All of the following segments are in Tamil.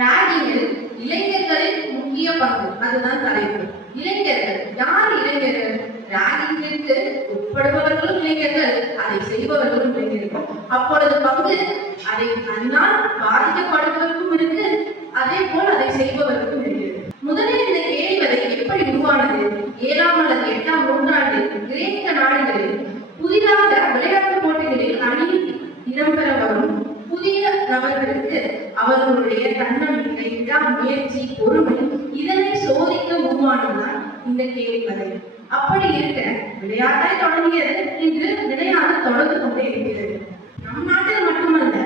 ராகிங்கில் இளைஞர்களின் முக்கிய பங்கு, அதுதான் தலைப்பு. இளைஞர்கள் யார்? இளைஞர்கள் ராகிங்கிற்கு உட்படுபவர்களும் இளைஞர்கள், அதை செய்பவர்களும் இளைஞர்கள். அப்பொழுது பங்கு அதை அதனால் பாதிக்கப்படுபவருக்கும் இருக்கு, அதே போல் அதை செய்பவருக்கும் இருக்கிறது. முதலில் இந்த கேள்வி எப்படி உருவானது? 7ஆம் அல்லது 8ஆம் நூற்றாண்டில் கிரேக்க நாடுகளில் புதிதாக விளையாட்டு போட்டிகளில் அணியில் இடம்பெற வரும் புதிய நபர்களுக்கு அவர்களுடைய தன்னம்பிக்கை, முயற்சி, பொறுமை இதனை சோதிக்க உருவானதுதான் இந்த கேள்வி. அப்படி இருக்க விளையாட்டை தொடங்கியது இன்று விளையாட்டு தொடர்ந்து கொண்டே இருக்கிறது. நம் நாட்டில் மட்டுமல்ல,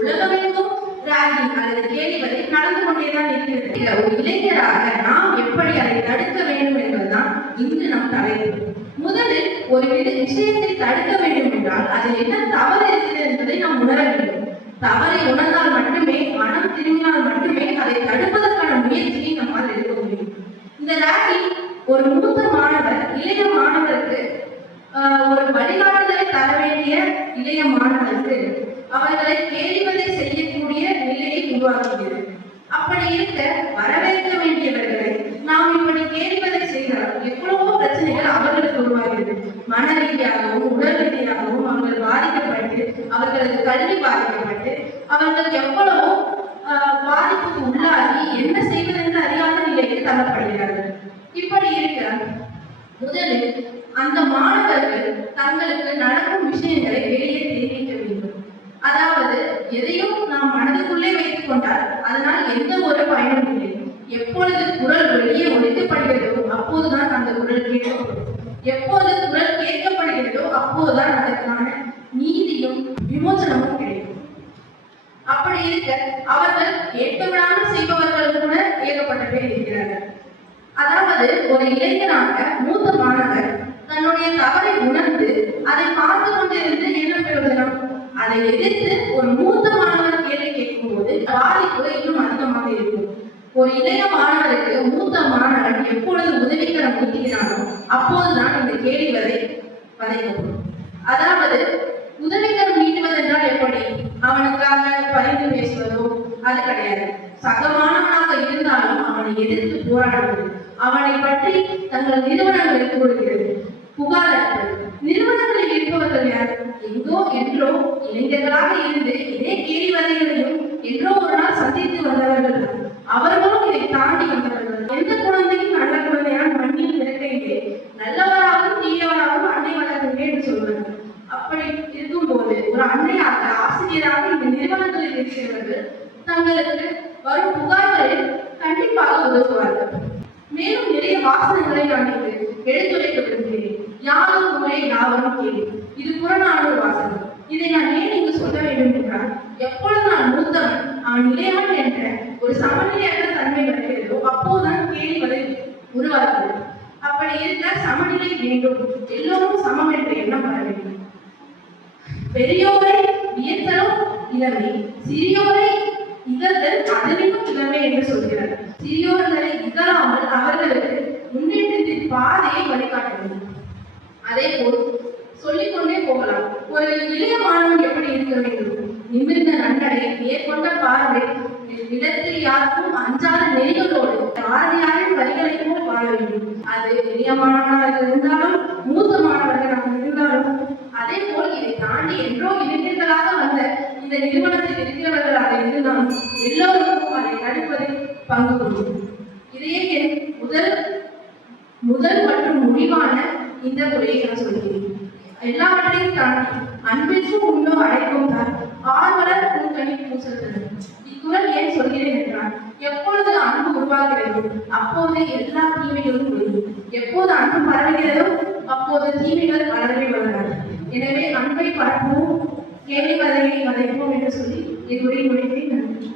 உலகமெங்கும் ராகிங் அல்லது கேள்வி நடந்து கொண்டேதான் இருக்கிறது. ஒரு இளைஞராக நாம் எப்படி அதை தடுக்க வேண்டும் என்பதுதான் இன்று நம் தலைப்பு. முதலில் ஒரு விஷயத்தை தடுக்க வேண்டும் என்றால் அதில் என்ன தவறு இருக்கிறது என்பதை நாம் உணர வேண்டும். தவறை உணர்ந்தால் மட்டுமே, மனம் திரும்பினால் மட்டுமே அதை தடுப்பதற்கான முயற்சியை நம்மால் எடுக்க முடியும். இந்த ராகிங் ஒரு மூத்த மாணவர் இளைய மாணவருக்கு ஒரு வழிகாட்டுதலை தர வேண்டிய இளைய மாணவருக்கு அவர்களை கேள்விகளை செய்யக்கூடிய நிலையை உருவாக்குகிறது. அப்படி இருக்க வரவேற்க வேண்டியவர்களை நாம் இப்படி கேள்விகளை செய்தால் எவ்வளவோ பிரச்சனைகள் அவர்களுக்கு உருவாகிறது. மன ரீதியாகவும் உடல் ரீதியாகவும் அவர்கள் பாதிக்கப்பட்டு, அவர்களது கல்வி பாதிக்கப்பட்டு, அவர்கள் எவ்வளவோ பாதிப்புக்கு உள்ளாகி என்ன செய்வதென்று அறியாத நிலைக்கு தள்ளப்படுகிறார்கள். இப்படி இருக்க முதலில் அந்த மாணவர்கள் தங்களுக்கு நடக்கும் விஷயங்களை வெளியே தெரிவிக்க வேண்டும். அதாவது எதையும் நாம் மனதுக்குள்ளே வைத்துக் கொண்டால் அதனால் எந்த ஒரு பயனும் இல்லை. எப்பொழுது குரல் வெளியே ஒழிக்கப்படுகிறதோ அப்போதுதான் அந்த குரல் கேட்கப்படும். எப்போது குரல் கேட்கப்படுகிறதோ அப்போதுதான் அதற்கான நீதியும் விமோசனமும் கிடைக்கும். அப்படி இருக்க அவர்கள் கேட்க விடாமல் செய்பவர்கள் கூட ஏகப்பட்ட பேர் இருக்கிறார்கள். அதாவது ஒரு இளைஞராக மூத்த மாணவர் தன்னுடைய தவறை உணர்ந்து அதை பார்த்து கொண்டிருந்து என்ன பிரயோஜனம்? அதை எதிர்த்து ஒரு மூத்த மாணவர் கேள்வி கேட்கும் போது பாதிப்பு இன்னும் அதிகமாக இருக்கும். ஒரு இளைய மாணவருக்கு மூத்த மாணவன் எப்பொழுது உதவிக்கரம் நீட்டுகிறானோ அப்போதுதான் இந்த கேள்வி வதைக்கப்படும். அதாவது உதவிக்கரம் நீட்டுவது என்றால் எப்படி? அவனுக்காக பரிந்து பேசுவதோ அது கிடையாது. சக மாணவனாக இருந்தாலும் அவனை எதிர்த்து போராடுவது, அவனை பற்றி தங்கள் நிறுவனங்களுக்கு கொடுக்கிறது, புகார் அளிப்பது. நிறுவனங்களில் இருப்பவர்கள் யார்? எங்கோ என்றோ இளைஞர்களாக இருந்து இதே கேலி வதைகளையும் என்றோ ஒரு நாள் சந்தித்து வந்தவர்கள். அவர்களும் இதை தாண்டி வந்தவர்கள். எந்த குழந்தையும் நல்ல குழந்தையான மண்ணில் இருக்கையிலே நல்லவராகவும் தீயவராகவும் அன்னை வளர்க்கவே என்று சொல்வார்கள். அப்படி இருக்கும் போது ஒரு அன்னையாக, ஆசிரியராக இந்த நிறுவனங்களில் இருக்கிறவர்கள் தங்களுக்கு வரும் புகார்களில் கண்டிப்பாக உதவுவார்கள். மேலும் நிறைய வாசகங்களை நான் எடுத்துரைக்க விரும்புகிறேன். யாரும் முறை யாவரும் கேள்வி, இது புறநானூறு வாசகம். இதை நான் ஏன் இங்கு சொல்ல வேண்டும் என்றால், எப்பொழுது நான் மூத்தவன் அவன் இளையவன் என்ற ஒரு சமநிலையற்ற தன்மை வருகிறதோ அப்போதுதான் கேள்வி உருவாகிறது. அப்படி இருக்க சமநிலை வேண்டும், எல்லோரும் சமம் என்ற எண்ணம் வர வேண்டும். பெரியோரை வியத்தலும் இளமை, சிறியோரை இகழ்தல் அதனினும் இளமை என்று சொல்கிறார். சிறியோர்களை இகழாமல் அவர்களுக்கு முன்னேற்றத்தின் பாதையை வழிகாட்ட வேண்டும். அதே போல் சொல்லிக்கொண்டே போகலாம். ஒரு இளைய மாணவன் எப்படி இருக்க வேண்டும்? நிமிர்ந்த நன்னடை, மேற்கொண்ட பார்வை, இடத்தில் யாருக்கும் அஞ்சாத நெறிகளோடு பாரதியாரின் வரிகளை போல் வாழ வேண்டும். அது இளைய மாணவனாக இருந்தாலும் மூத்த மாணவர்களாக இருந்தாலும். அதே போல் இதை தாண்டி என்றோ இளைஞர்களாக வந்த இந்த நிறுவனத்தில் இருக்கிறவர்களாக இருந்தாலும் எல்லோருக்கும் அதை தடுப்பதில் பங்கு கொள்ளும். இதையே என் முதல் மற்றும் முடிவான இந்த உரையை நான் சொல்கிறேன். எல்லாவற்றையும் தாண்டி அன்பிற்கும் உண்டோ அழைக்கும் தான் ஆர்வலர் பூங்கனி பூசல். இக்குறள் ஏன் சொல்கிறேன் என்றால், எப்பொழுது அன்பு உருவாகிறதோ அப்போது எல்லா தீமைகளும் முடியும். எப்போது அன்பு பரவுகிறதோ அப்போது தீமைகள் வளரவே வளராது. எனவே அன்பை பரப்புவோம், கேள்வி வதையை வதைப்போம் என்று சொல்லி என் உரை முடிவை நன்றி.